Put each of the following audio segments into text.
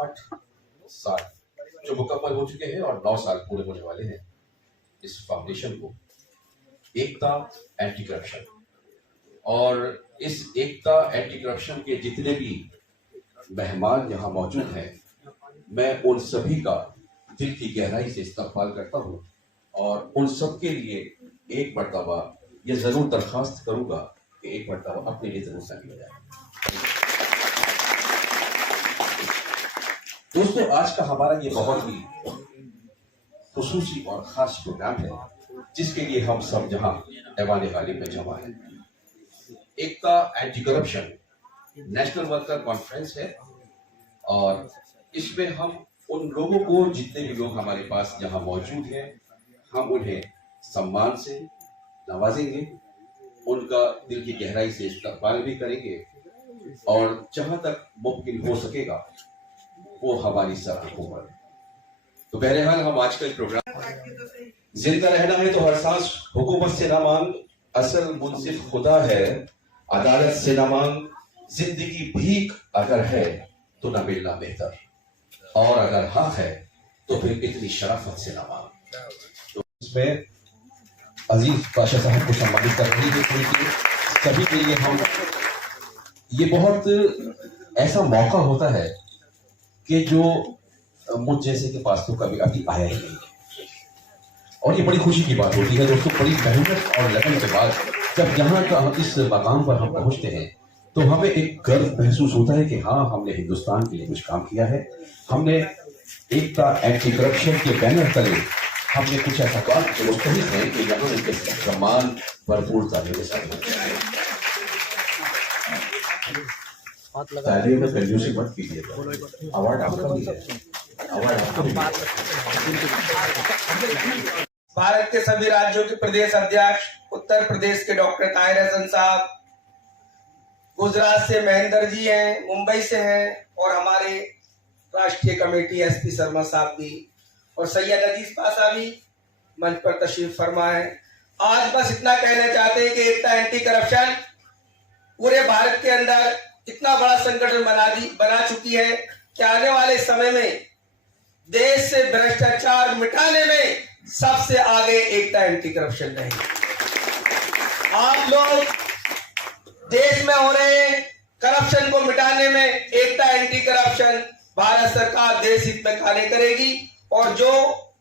8 साल जो मुकम्मल हो चुके हैं और 9 साल पूरे होने वाले हैं इस फाउंडेशन को, एकता एंटी करप्शन। और इस एकता एंटी करप्शन के जितने भी मेहमान यहाँ मौजूद हैं, मैं उन सभी का दिल की गहराई से इस्तकबाल करता हूँ और उन सब के लिए एक मर्तबा ये जरूर दरखास्त करूंगा कि एक मर्तबा अपने लिए जरूर शामिल हो जाए। दोस्तों, आज का हमारा ये बहुत ही खुसूसी और खास प्रोग्राम है जिसके लिए हम सब जहां ऐवान गालिब में जमा है। Ekta anti corruption national worker conference है और इसमें हम उन लोगों को, जितने भी लोग हमारे पास यहाँ मौजूद हैं, हम उन्हें सम्मान से नवाजेंगे, उनका दिल की गहराई से इस्तकबाल भी करेंगे और जहां तक मुमकिन हो सकेगा वो हमारी सराहना होगा। तो बहरहाल हम आज का प्रोग्राम, जिंदा रहना है तो हर सांस हुकूमत से ना मांग, असल मुंसिफ खुदा है, अदालत से ना मांग, जिंदगी भीख अगर है तो ना मिलना बेहतर, और अगर हक है तो फिर इतनी शराफत से ना मांग। तो इसमें अजीज पाशा साहब को सम्मानित कर रही है। सभी के लिए हम, ये बहुत ऐसा मौका होता है कि जो मुझ जैसे के पास तो कभी अभी आया ही नहीं है और ये बड़ी खुशी की बात होती है दोस्तों। बड़ी मेहनत और लगन के बाद जब यहाँ का इस मकाम पर हम पहुंचते हैं तो हमें एक गर्व महसूस होता है कि हाँ, हमने हिंदुस्तान के लिए कुछ काम किया है, हमने एकता एंटी करप्शन के बैनर तले हमने कुछ ऐसा काम जो सही है कि यहाँ उनके सम्मान भरपूर तालियों के साथ तालियों में कंजूसी मत कीजिएगा। अवार्ड आपका भी है, अवार्ड आपका भी है। भारत के सभी राज्यों के प्रदेश अध्यक्ष, उत्तर प्रदेश के डॉक्टर ताहिर हसन साहब, गुजरात से महेंद्र जी हैं, मुंबई से हैं, और हमारे राष्ट्रीय कमेटी एसपी शर्मा साहब भी, और सैयद अजीज पाशा भी मंच पर तशरीफ फरमा है। आज बस इतना कहना चाहते हैं कि एकता एंटी करप्शन पूरे भारत के अंदर इतना बड़ा संगठन बना चुकी है कि आने वाले समय में देश से भ्रष्टाचार मिटाने में सबसे आगे एकता एंटी करप्शन रहेगी। आप लोग देश में हो रहे करप्शन को मिटाने में एकता एंटी करप्शन भारत सरकार देश हित में कार्य करेगी। और जो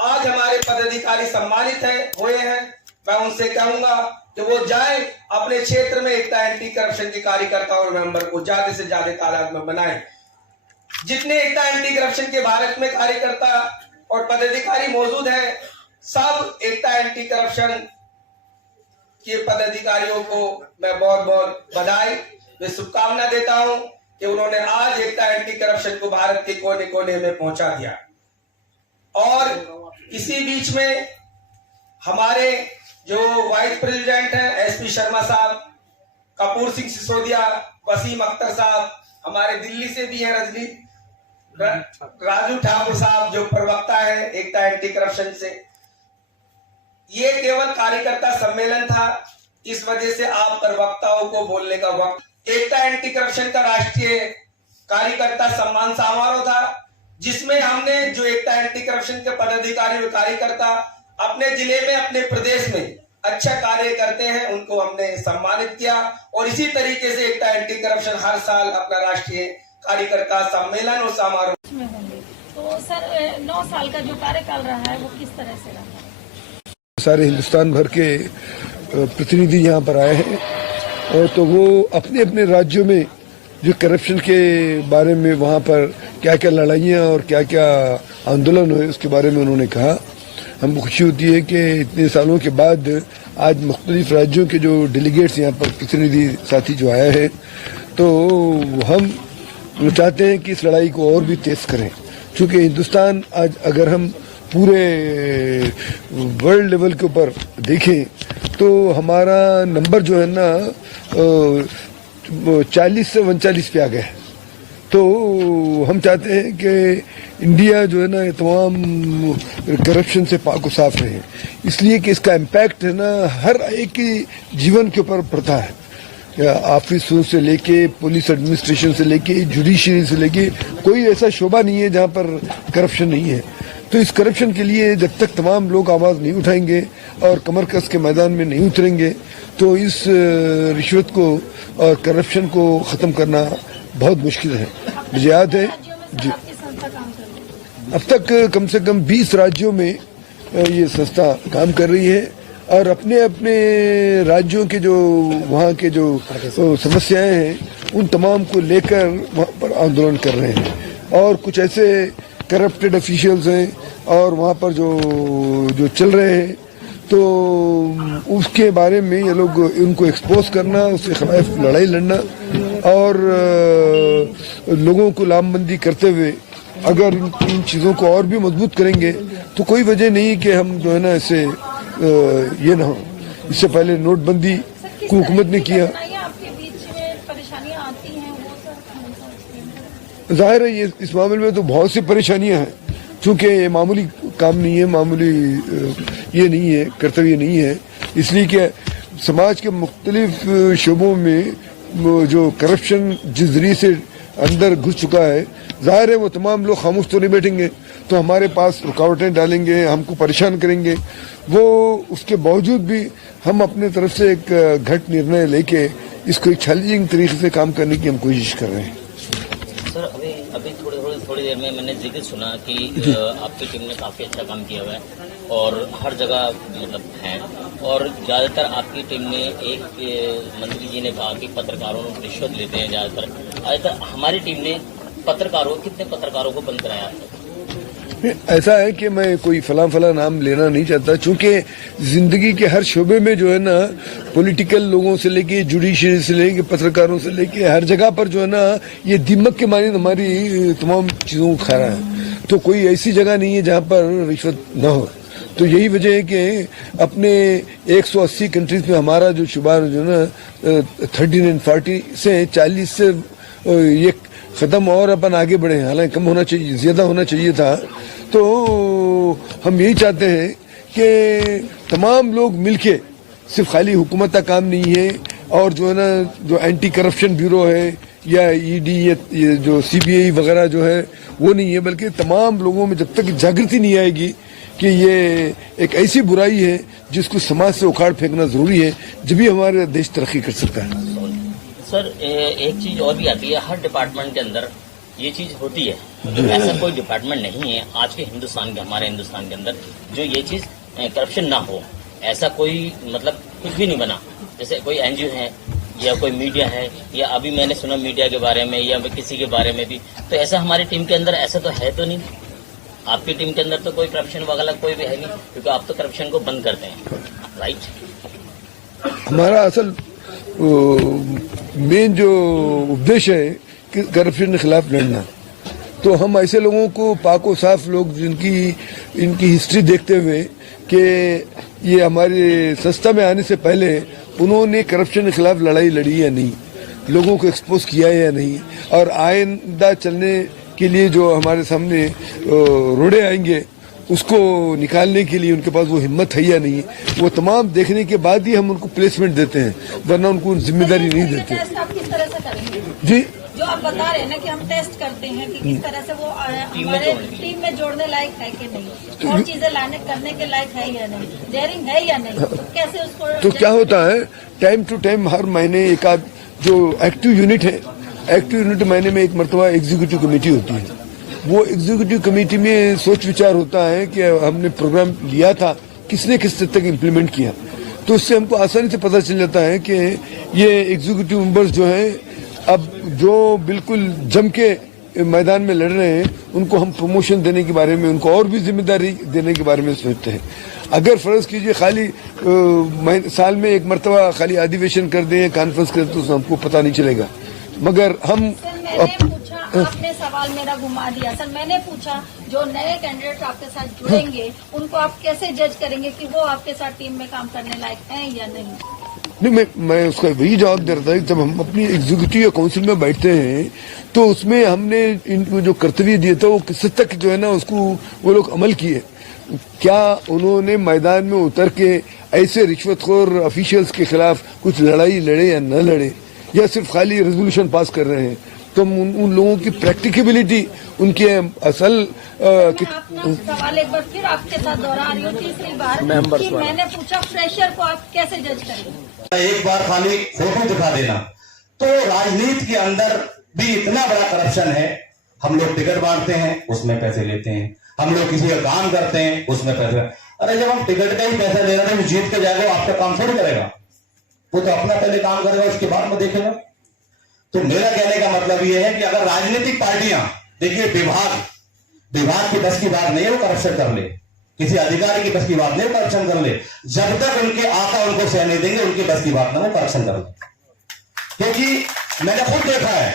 आज हमारे पदाधिकारी सम्मानित हुए हैं, मैं उनसे कहूंगा कि वो जाए अपने क्षेत्र में एकता एंटी करप्शन के कार्यकर्ता और मेंबर को ज्यादा से ज्यादा तादाद में बनाएं। जितने एकता एंटी करप्शन के भारत में कार्यकर्ता और पदाधिकारी मौजूद हैं, सब एकता एंटी करप्शन के पदाधिकारियों को मैं बहुत बहुत बधाई व शुभकामना देता हूं कि उन्होंने आज एकता एंटी करप्शन को भारत के कोने कोने में पहुंचा दिया। और इसी बीच में हमारे जो वाइस प्रेसिडेंट हैं एसपी शर्मा साहब, कपूर सिंह सिसोदिया, वसीम अख्तर साहब, हमारे दिल्ली से भी हैं राजू ठाकुर साहब जो प्रवक्ता है एकता एंटी करप्शन से। ये केवल कार्यकर्ता सम्मेलन था, इस वजह से आप प्रवक्ताओं को बोलने का वक्त। एकता एंटी करप्शन का राष्ट्रीय कार्यकर्ता सम्मान समारोह था जिसमें हमने जो एकता एंटी करप्शन के पदाधिकारी और कार्यकर्ता अपने जिले में, अपने प्रदेश में अच्छा कार्य करते हैं, उनको हमने सम्मानित किया। और इसी तरीके से एकता एंटी करप्शन हर साल अपना राष्ट्रीय कार्यकर्ता सम्मेलन और समारोह में होंगे। तो सर 9 साल का जो कार्यकाल रहा है वो किस तरह से रहा? सारे हिंदुस्तान भर के प्रतिनिधि यहाँ पर आए हैं और तो वो अपने अपने राज्यों में जो करप्शन के बारे में वहाँ पर क्या क्या लड़ाइयाँ और क्या क्या आंदोलन हुए उसके बारे में उन्होंने कहा। हमको खुशी होती है कि इतने सालों के बाद आज मुख्तलिफ राज्यों के जो डेलीगेट्स यहाँ पर प्रतिनिधि साथी जो आए हैं, तो हम चाहते हैं कि इस लड़ाई को और भी तेज करें, क्योंकि हिंदुस्तान आज अगर हम पूरे वर्ल्ड लेवल के ऊपर देखें तो हमारा नंबर जो है ना 40 से 39 पे आ गया है। तो हम चाहते हैं कि इंडिया जो है ना तमाम करप्शन से पाक साफ रहे, इसलिए कि इसका इम्पैक्ट है ना हर एक के जीवन के ऊपर पड़ता है। ऑफिसों से लेके, पुलिस एडमिनिस्ट्रेशन से लेके, जुडिशरी से लेके, कोई ऐसा शोबा नहीं है जहां पर करप्शन नहीं है। तो इस करप्शन के लिए जब तक तमाम लोग आवाज नहीं उठाएंगे और कमर कस के मैदान में नहीं उतरेंगे, तो इस रिश्वत को और करप्शन को खत्म करना बहुत मुश्किल है। मुझे याद है जी, अब तक कम से कम 20 राज्यों में ये संस्था काम कर रही है और अपने अपने राज्यों के जो वहाँ के जो समस्याएं हैं उन तमाम को लेकर वहाँ पर आंदोलन कर रहे हैं। और कुछ ऐसे करप्टेड ऑफिशियल्स हैं और वहाँ पर जो चल रहे हैं, तो उसके बारे में ये लोग उनको एक्सपोज करना, उसके खिलाफ लड़ाई लड़ना और लोगों को लामबंदी करते हुए अगर इन चीज़ों को और भी मजबूत करेंगे तो कोई वजह नहीं कि हम जो है ना ऐसे ये ना हो। इससे पहले नोटबंदी को हुकूमत ने किया। आपके बीच में परेशानियां आती हैं वो सब जाहिर है ये इस मामले में तो बहुत सी परेशानियां हैं, क्योंकि ये मामूली काम नहीं है, मामूली ये नहीं है, कर्तव्य नहीं है। इसलिए कि समाज के मुख्तलिफ शोबों में जो करप्शन जिस जरिए से अंदर घुस चुका है, जाहिर है वो तमाम लोग खामोश तो नहीं बैठेंगे, तो हमारे पास रुकावटें डालेंगे, हमको परेशान करेंगे। वो उसके बावजूद भी हम अपने तरफ से एक घट निर्णय लेके इसको एक चैलेंजिंग तरीके से काम करने की हम कोशिश कर रहे हैं। सर अभी थोड़ी देर में मैंने जिक्र सुना कि आपकी टीम ने काफी अच्छा काम किया हुआ है और हर जगह मतलब है, और ज्यादातर आपकी टीम ने एक मंत्री जी ने कहा कि पत्रकारों को रिश्वत लेते हैं ज्यादातर हमारी टीम ने कितने पत्रकारों को बंद कराया? ऐसा है कि मैं कोई फला नाम लेना नहीं चाहता, चूंकि जिंदगी के हर शोबे में जो है ना पॉलिटिकल लोगों से लेके, जुडिशरी से लेके, पत्रकारों से लेके हर जगह पर जो है ना ये दीमक के माने हमारी तमाम चीजों को खा रहा है। तो कोई ऐसी जगह नहीं है जहां पर रिश्वत न हो। तो यही वजह है कि अपने 180 कंट्रीज में हमारा जो शुमार जो है ना 13 and 40 से 40 से ये कदम और अपन आगे बढ़े, हालांकि कम होना चाहिए, ज्यादा होना चाहिए था। तो हम यही चाहते हैं कि तमाम लोग मिलके, सिर्फ खाली हुकूमत का काम नहीं है और जो है ना जो एंटी करप्शन ब्यूरो है या ईडी ये जो सीबीआई वगैरह जो है वो नहीं है, बल्कि तमाम लोगों में जब तक जागृति नहीं आएगी कि ये एक ऐसी बुराई है जिसको समाज से उखाड़ फेंकना जरूरी है, जब भी हमारा देश तरक्की कर सकता है। सर एक चीज और भी आती है, हर डिपार्टमेंट के अंदर ये चीज होती है, ऐसा कोई डिपार्टमेंट नहीं है आज के हमारे हिंदुस्तान के अंदर जो ये चीज करप्शन ना हो। ऐसा कोई मतलब कुछ भी नहीं बना, जैसे कोई एनजीओ है या कोई मीडिया है, या अभी मैंने सुना मीडिया के बारे में या किसी के बारे में भी, तो ऐसा हमारी टीम के अंदर ऐसा तो है तो नहीं। आपकी टीम के अंदर तो कोई करप्शन वगैरह कोई भी है नहीं, क्योंकि आप तो करप्शन को बंद करते हैं, राइट? हमारा असल मेन जो उद्देश्य है कि करप्शन के खिलाफ लड़ना, तो हम ऐसे लोगों को पाको साफ लोग इनकी हिस्ट्री देखते हुए कि ये हमारे संस्था में आने से पहले उन्होंने करप्शन के खिलाफ लड़ाई लड़ी या नहीं, लोगों को एक्सपोज किया या नहीं, और आइंदा चलने के लिए जो हमारे सामने रोड़े आएंगे उसको निकालने के लिए उनके पास वो हिम्मत है या नहीं, वो तमाम देखने के बाद ही हम उनको प्लेसमेंट देते हैं, वरना उनको जिम्मेदारी नहीं देते। आप किस तरह से करेंगे? जी, जो आप बता रहे हैं ना कि हम टेस्ट करते हैं कि किस तरह से वो हमारे टीम में जोड़ने लायक है कि नहीं, और चीजें लाने करने के लायक है या नहीं, डेयरिंग है या नहीं, तो कैसे उसको? तो क्या होता है, टाइम टू टाइम हर महीने एक आध जो एक्टिव यूनिट है, एक्टिव यूनिट महीने में एक मरतबा एग्जीक्यूटिव कमेटी होती है। वो एग्जीक्यूटिव कमेटी में सोच विचार होता है कि हमने प्रोग्राम लिया था, किसने किस तक इम्प्लीमेंट किया, तो उससे हमको आसानी से पता चल जाता है कि ये एग्जीक्यूटिव मेंबर्स जो हैं अब जो बिल्कुल जम के मैदान में लड़ रहे हैं, उनको हम प्रमोशन देने के बारे में, उनको और भी जिम्मेदारी देने के बारे में सोचते हैं। अगर फर्ज कीजिए खाली साल में एक मरतबा खाली अधिवेशन कर दें, कॉन्फ्रेंस कर दें, तो हमको पता नहीं चलेगा। मगर हम आपने सवाल मेरा घुमा दिया सर। मैंने पूछा जो नए कैंडिडेट आपके साथ जुड़ेंगे उनको आप कैसे जज करेंगे कि वो आपके साथ टीम में काम करने लायक हैं या नहीं? नहीं, मैं उसका वही जवाब दे रहा था कि जब हम अपनी एग्जीक्यूटिव या काउंसिल में बैठते हैं तो उसमें हमने इनको जो कर्तव्य दिया था वो किस तक जो है ना उसको वो लोग अमल किए। क्या उन्होंने मैदान में उतर के ऐसे रिश्वतखोर ऑफिशियल्स के खिलाफ कुछ लड़ाई लड़े या न लड़े, या सिर्फ खाली रेजोल्यूशन पास कर रहे हैं। तो हम उन लोगों की प्रैक्टिकेबिलिटी, उनके असल मैं अपना सवाल एक बार फिर आपके साथ दोहरा रही हूँ, तीसरी बार कि मैंने पूछा फ्रेशर को आप कैसे जज करेंगे? एक बार खाली फोटो दिखा देना। तो राजनीति के अंदर भी इतना बड़ा करप्शन है। हम लोग टिकट बांटते हैं, उसमें पैसे लेते हैं। हम लोग किसी का काम करते हैं, उसमें पैसे। अरे जब हम टिकट का ही पैसा दे रहे हैं, जीत के जाएगा, आपका काम थोड़ी करेगा। वो तो अपना पहले काम करेगा, उसके बाद में देखेगा। तो मेरा कहने का मतलब ये है कि अगर राजनीतिक पार्टियां, देखिए विभाग की बस की बात नहीं है वो करप्शन कर ले, किसी अधिकारी की बस की बात नहीं करप्शन कर ले। जब तक उनके आका उनको सहने देंगे, उनकी बस की बात ना वो करप्शन कर ले। क्योंकि मैंने खुद देखा है।